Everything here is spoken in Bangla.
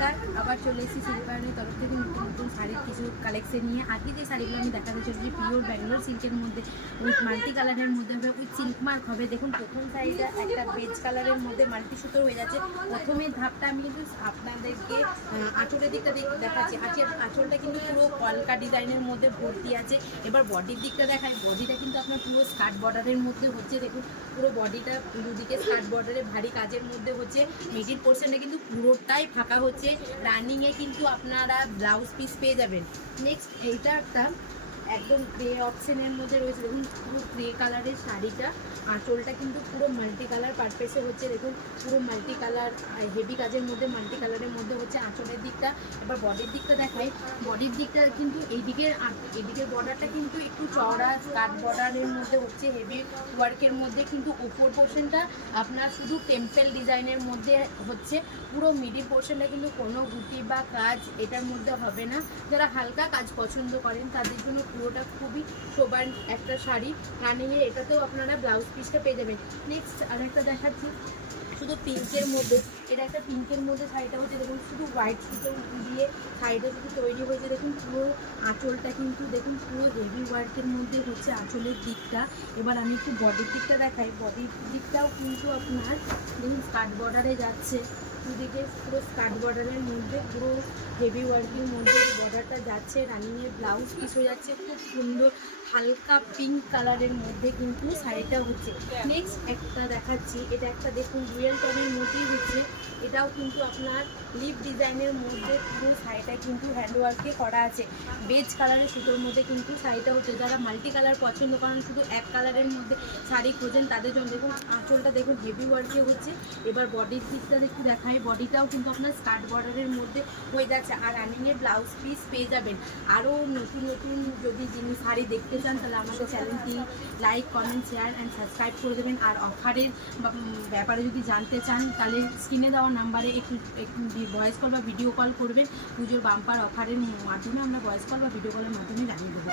নমস্কার, আবার চলে এসেছি সিল্কবার্নের তরফ থেকে নতুন নতুন শাড়ির কিছু কালেকশন নিয়ে। আজকে যে শাড়িগুলো আমি দেখাতে চলেছি পিওর ব্যাঙ্গালোর সিল্কের মধ্যে উইথ মাল্টি কালারের মধ্যে হবে, উইথ সিল্ক মার্ক হবে। দেখুন প্রথম শাড়িটা একটা বেজ কালারের মধ্যে মাল্টি সুতোর হয়ে যাচ্ছে। প্রথমের ধাপটা আমি কিন্তু আপনাদেরকে আঁচলের দিকটা দেখাচ্ছি। আঁচলটা কিন্তু পুরো কলকা ডিজাইনের মধ্যে ভর্তি আছে। এবার বডির দিকটা দেখাই। বডিটা কিন্তু আপনার পুরো স্কার্ট বর্ডারের মধ্যে হচ্ছে। দেখুন পুরো বডিটা দুদিকে স্কার্ট বর্ডারে ভারী কাজের মধ্যে হচ্ছে। মিডিল পোর্শনটা কিন্তু পুরোটাই ফাঁকা হচ্ছে। রানিংয়ে কিন্তু আপনারা ব্লাউজ পিস পেয়ে যাবেন। নেক্সট এইটা একটা একদম গ্রে অপশনের মধ্যে রয়েছে। দেখুন পুরো গ্রে কালারের শাড়িটা, আঁচলটা কিন্তু পুরো মাল্টি কালার পারপেসে হচ্ছে। দেখুন পুরো মাল্টি কালার হেভি কাজের মধ্যে মাল্টি কালারের মধ্যে হচ্ছে আঁচলের দিকটা। এবার বডির দিকটা দেখাই। বডির দিকটা কিন্তু এইদিকের বর্ডারটা কিন্তু একটু চওড়া স্কার্ট বর্ডারের মধ্যে হচ্ছে, হেভি ওয়ার্কের মধ্যে। কিন্তু উপর পোর্শনটা আপনার শুধু টেম্পেল ডিজাইনের মধ্যে হচ্ছে। পুরো মিডিল পোর্শনটা কিন্তু কোনো গুটি বা কাজ এটার মধ্যে হবে না। যারা হালকা কাজ পছন্দ করেন তাদের জন্য পুরোটা খুবই শোভার একটা শাড়ি। রানিংয়ে এটাতেও আপনারা ব্লাউজ পিসটা পেয়ে যাবেন। নেক্সট আরেকটা দেখাচ্ছি শুধু পিঙ্কের মধ্যে। এটা একটা পিঙ্কের মধ্যে শাড়িটা হচ্ছে। দেখুন শুধু হোয়াইট সুতো দিয়ে শাড়িটা শুধু তৈরি হয়েছে। দেখুন পুরো আঁচলটা কিন্তু দেখুন পুরো হেভি ওয়ার্কের মধ্যে হচ্ছে আঁচলের দিকটা। এবার আমি একটু বডির দিকটা দেখাই। বডির দিকটাও কিন্তু আপনার দেখুন স্কার্ট বর্ডারে যাচ্ছে। দুদিকে পুরো স্কার্ট বর্ডারের মধ্যে পুরো হেভি ওয়ার্কের মধ্যে বর্ডারটা যাচ্ছে। রানিংয়ের ব্লাউজ পিস হয়ে যাচ্ছে খুব সুন্দর হালকা পিঙ্ক কালারের মধ্যে কিন্তু শাড়িটা হচ্ছে। নেক্সট একটা দেখাচ্ছি। এটা একটা দেখুন রিয়েল টনের মধ্যেই হচ্ছে। এটাও কিন্তু আপনার লিপ ডিজাইনের মধ্যে পুরো শাড়িটা কিন্তু হ্যান্ডওয়ার্কে করা আছে। বেজ কালারের সুতোর মধ্যে কিন্তু শাড়িটা হচ্ছে। যারা মাল্টি কালার পছন্দ করেন, শুধু এক কালারের মধ্যে শাড়ি খোঁজেন, তাদের জন্য দেখুন আঁচলটা দেখুন হেভি ওয়ার্কে হচ্ছে। এবার বডির দিকটা একটু দেখাই। বডিটাও কিন্তু আপনার স্কার্ট বর্ডারের মধ্যে হয়ে যাচ্ছে। আর রানিংয়ের ব্লাউজ পিস পেয়ে যাবেন। আরও নতুন নতুন যদি জিনিস শাড়ি দেখতে চান তাহলে আমাদের চ্যানেলটি like, comment, share and subscribe করে দেবেন। আর অফারের ব্যাপারে যদি জানতে চান তাহলে স্ক্রিনে দেওয়া নাম্বারে একটু ভয়েস কল বা ভিডিও কল করবেন। পুজোর বাম্পার অফারের মাধ্যমে আমরা ভয়েস কল বা ভিডিও কলের মাধ্যমে জানিয়ে দেবো।